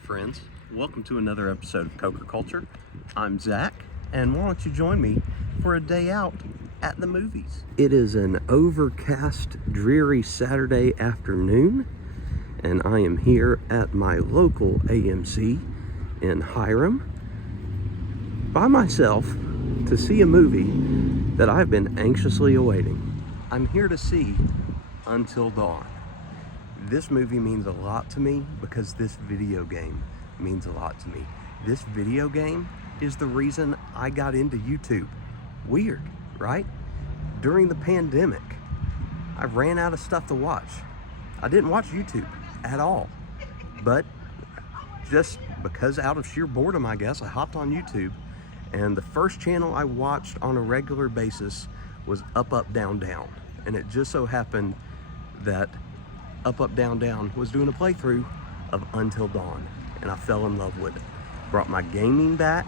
there, friends. Welcome to another episode of Coker Culture. I'm Zach, and why don't you join me for a day out at the movies? It is an overcast, dreary Saturday afternoon, and I am here at my local AMC in Hiram by myself to see a movie that I've been anxiously awaiting. I'm here to see Until Dawn. This movie means a lot to me because this video game means a lot to me. This video game is the reason I got into YouTube. Weird, right? During the pandemic, I ran out of stuff to watch. I didn't watch YouTube at all. But just because out of sheer boredom, I guess, I hopped on YouTube, and the first channel I watched on a regular basis was Up, Up, Down, Down. And it just so happened that Up, Up, Down, Down was doing a playthrough of Until Dawn, and I fell in love with it. Brought my gaming back,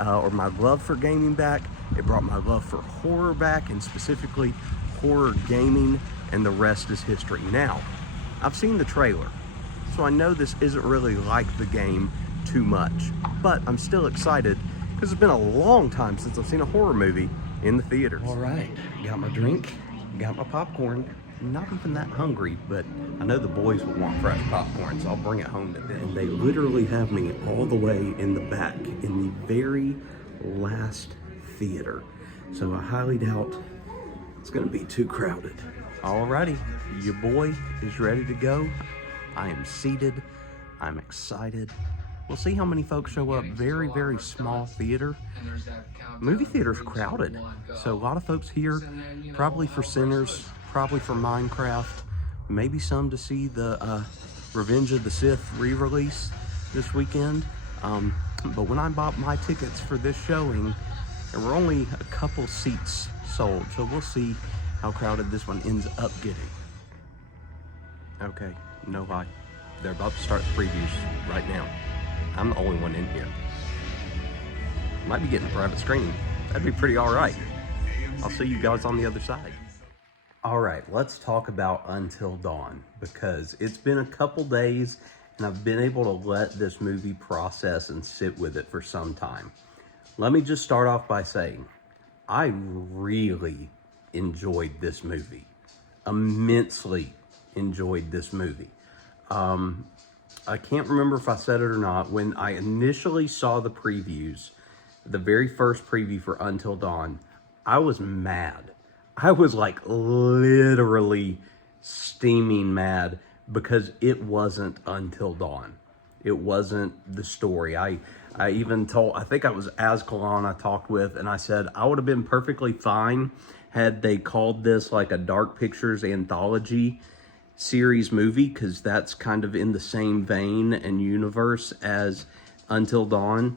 or my love for gaming back. It brought my love for horror back, and specifically horror gaming, and the rest is history. Now, I've seen the trailer, so I know this isn't really like the game too much, but I'm still excited because it's been a long time since I've seen a horror movie in the theaters. All right, got my drink, got my popcorn. Not even that hungry, but I know the boys will want fresh popcorn, so I'll bring it home to them. And they literally have me all the way in the back, in the very last theater. So I highly doubt it's gonna be too crowded. Alrighty, your boy is ready to go. I am seated, I'm excited. We'll see how many folks show up. Very, very small theater. Movie theater's crowded. So a lot of folks here, probably for Sinners, probably for Minecraft, maybe some to see the Revenge of the Sith re-release this weekend. But when I bought my tickets for this showing, there were only a couple seats sold. So we'll see how crowded this one ends up getting. Okay, no lie. They're about to start the previews right now. I'm the only one in here. Might be getting a private screening. That'd be pretty all right. I'll see you guys on the other side. All right, let's talk about Until Dawn, because it's been a couple days and I've been able to let this movie process and sit with it for some time. Let me just start off by saying, I really enjoyed this movie. Immensely enjoyed this movie. I can't remember if I said it or not. When I initially saw the previews, the very first preview for Until Dawn, I was mad. I was like literally steaming mad because it wasn't Until Dawn. It wasn't the story. I even told, I think I was Ascalon I talked with, and I said I would have been perfectly fine had they called this like a Dark Pictures anthology series movie, because that's kind of in the same vein and universe as Until Dawn.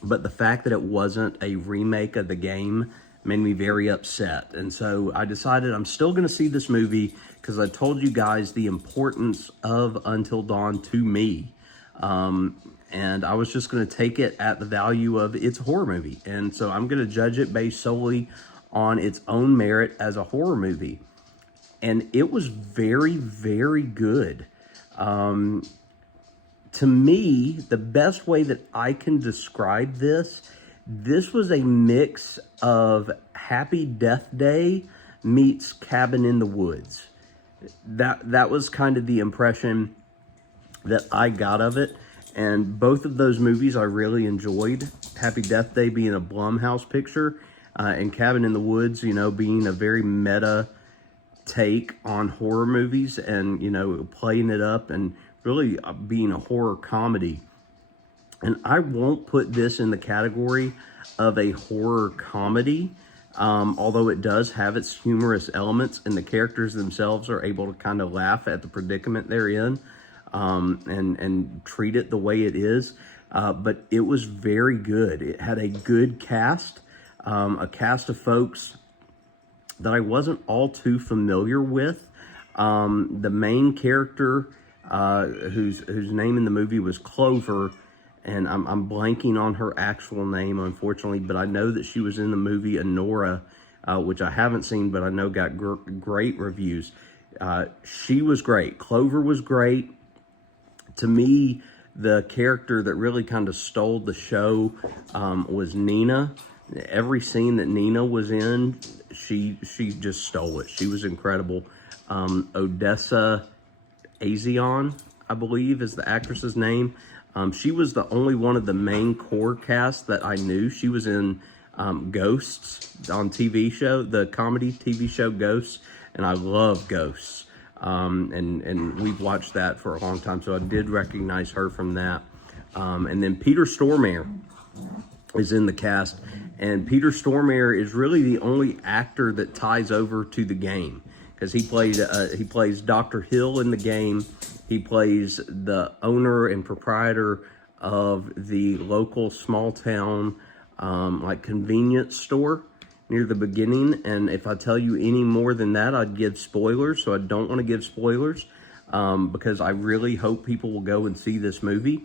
But the fact that it wasn't a remake of the game made me very upset. And so I decided I'm still going to see this movie because I told you guys the importance of Until Dawn to me. And I was just going to take it at the value of its horror movie. And so I'm going to judge it based solely on its own merit as a horror movie. And it was very, very good. To me, the best way that I can describe this was a mix of Happy Death Day meets Cabin in the Woods. That was kind of the impression that I got of it. And both of those movies I really enjoyed. Happy Death Day being a Blumhouse picture, and Cabin in the Woods, you know, being a very meta take on horror movies, and, you know, playing it up and really being a horror comedy. And I won't put this in the category of a horror comedy, although it does have its humorous elements, and the characters themselves are able to kind of laugh at the predicament they're in, and treat it the way it is. But it was very good. It had a good cast, a cast of folks that I wasn't all too familiar with. The main character, whose name in the movie was Clover, and I'm blanking on her actual name, unfortunately, but I know that she was in the movie Anora, which I haven't seen, but I know got great reviews. She was great. Clover was great. To me, the character that really kind of stole the show was Nina. Every scene that Nina was in, she just stole it. She was incredible. Odessa Azion, I believe, is the actress's name. She was the only one of the main core cast that I knew. She was in Ghosts on TV show, the comedy TV show Ghosts, and I love Ghosts. And we've watched that for a long time, so I did recognize her from that. And then Peter Stormare is in the cast, and Peter Stormare is really the only actor that ties over to the game, because he plays Dr. Hill in the game. He plays the owner and proprietor of the local small town like convenience store near the beginning. And if I tell you any more than that, I'd give spoilers. So I don't want to give spoilers because I really hope people will go and see this movie.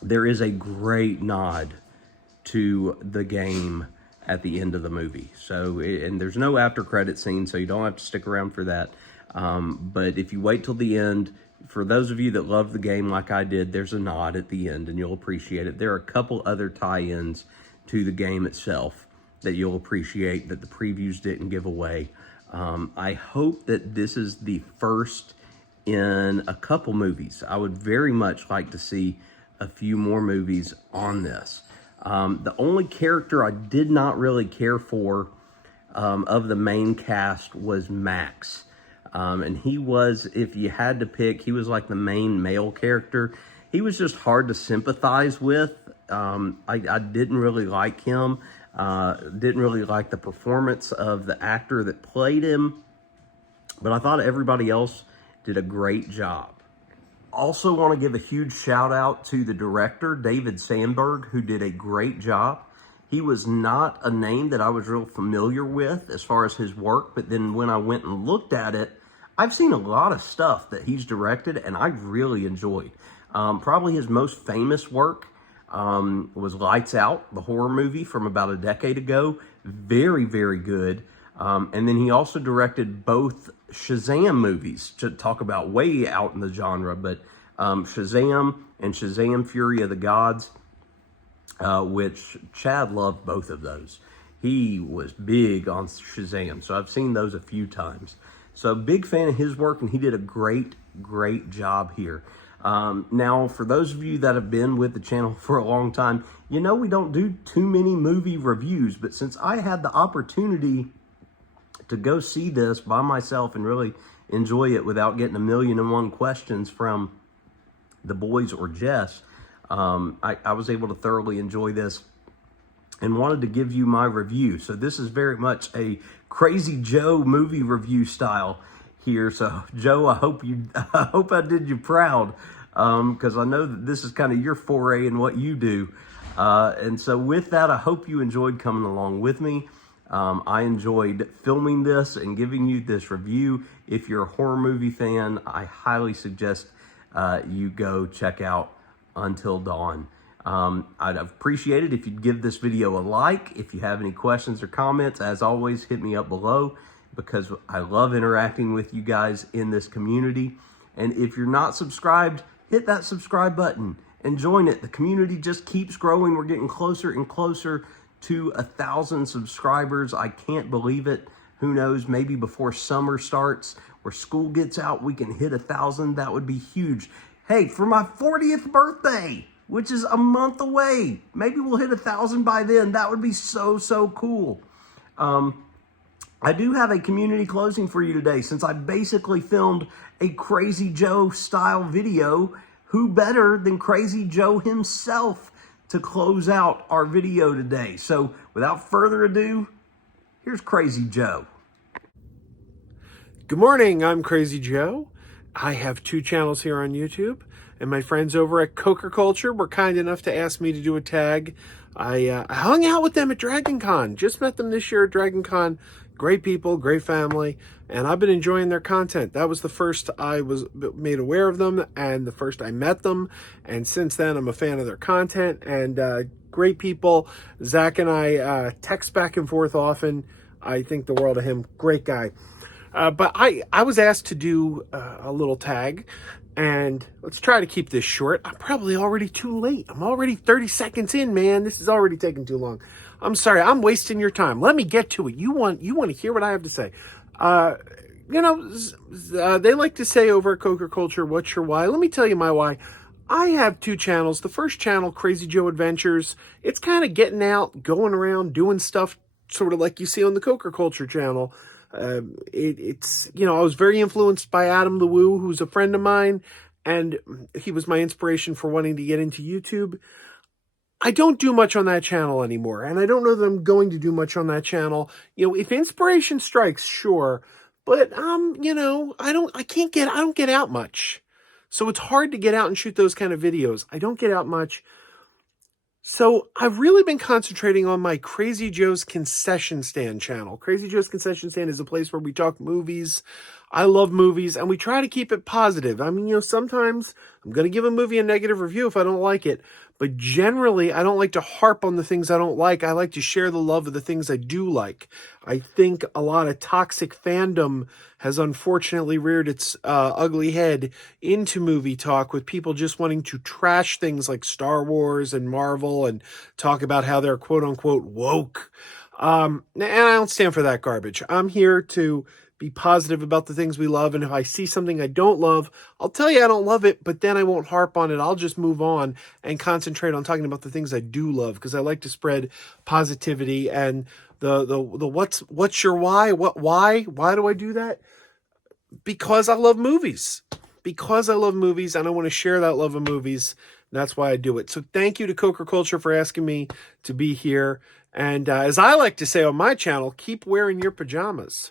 There is a great nod to the game at the end of the movie. So, and there's no after credit scene, so you don't have to stick around for that. But if you wait till the end, for those of you that love the game like I did, there's a nod at the end and you'll appreciate it. There are a couple other tie-ins to the game itself that you'll appreciate that the previews didn't give away. I hope that this is the first in a couple movies. I would very much like to see a few more movies on this. The only character I did not really care for of the main cast was Max. And he was, if you had to pick, he was like the main male character. He was just hard to sympathize with. I didn't really like him. Didn't really like the performance of the actor that played him. But I thought everybody else did a great job. Also want to give a huge shout out to the director, David Sandberg, who did a great job. He was not a name that I was real familiar with as far as his work, but then when I went and looked at it, I've seen a lot of stuff that he's directed and I really enjoyed. Probably his most famous work was Lights Out, the horror movie from about a decade ago. Very, very good. And then he also directed both Shazam movies, to talk about way out in the genre, but Shazam and Shazam Fury of the Gods, which Chad loved both of those. He was big on Shazam, so I've seen those a few times. So big fan of his work, and he did a great, great job here. Now, for those of you that have been with the channel for a long time, you know we don't do too many movie reviews, but since I had the opportunity to go see this by myself and really enjoy it without getting 1,000,001 questions from the boys or Jess, I was able to thoroughly enjoy this and wanted to give you my review. So this is very much a Crazy Joe movie review style here. So Joe, I hope I did you proud, because I know that this is kind of your foray in what you do. And so with that, I hope you enjoyed coming along with me. I enjoyed filming this and giving you this review. If you're a horror movie fan, I highly suggest you go check out Until Dawn. I'd appreciate it if you'd give this video a like. If you have any questions or comments, as always, hit me up below, because I love interacting with you guys in this community. And if you're not subscribed, hit that subscribe button and join it. The community just keeps growing. We're getting closer and closer to 1,000 subscribers. I can't believe it. Who knows, maybe before summer starts or school gets out, we can hit 1,000. That would be huge. Hey, for my 40th birthday, which is a month away, maybe we'll hit 1,000 by then. That would be so, so cool. I do have a community closing for you today. Since I basically filmed a Crazy Joe style video, who better than Crazy Joe himself to close out our video today? So without further ado, here's Crazy Joe. Good morning, I'm Crazy Joe. I have 2 channels here on YouTube, and my friends over at Coker Culture were kind enough to ask me to do a tag. I hung out with them at Dragon Con. Just met them this year at Dragon Con. Great people, great family, and I've been enjoying their content. That was the first I was made aware of them and the first I met them, and since then I'm a fan of their content, and great people. Zach and I text back and forth often. I think the world of him. Great guy. But I was asked to do a little tag, And let's try to keep this short. I'm probably already too late. I'm already 30 seconds in, man. This is already taking too long. I'm sorry. I'm wasting your time. Let me get to it. You want to hear what I have to say. They like to say over at Coker Culture, what's your why? Let me tell you my why. I have two channels. The first channel, Crazy Joe Adventures, it's kind of getting out, going around, doing stuff sort of like you see on the Coker Culture channel. It's, I was very influenced by Adam the Woo, who's a friend of mine, and he was my inspiration for wanting to get into YouTube. I don't do much on that channel anymore, and I don't know that I'm going to do much on that channel. If inspiration strikes, sure, but I don't get out much. So it's hard to get out and shoot those kind of videos. I don't get out much. So I've really been concentrating on my Crazy Joe's Concession Stand channel. Crazy Joe's Concession Stand is a place where we talk movies. I love movies, and we try to keep it positive. I mean, sometimes I'm going to give a movie a negative review if I don't like it, but generally I don't like to harp on the things I don't like. I like to share the love of the things I do like. I think a lot of toxic fandom has unfortunately reared its ugly head into movie talk, with people just wanting to trash things like Star Wars and Marvel and talk about how they're quote-unquote woke. And I don't stand for that garbage. I'm here to be positive about the things we love, and if I see something I don't love, I'll tell you I don't love it, but then I won't harp on it. I'll just move on and concentrate on talking about the things I do love, because I like to spread positivity. And the what's your why? Why do I do that? Because I love movies. Because I love movies, and I want to share that love of movies. That's why I do it. So thank you to Coker Culture for asking me to be here. And as I like to say on my channel, keep wearing your pajamas.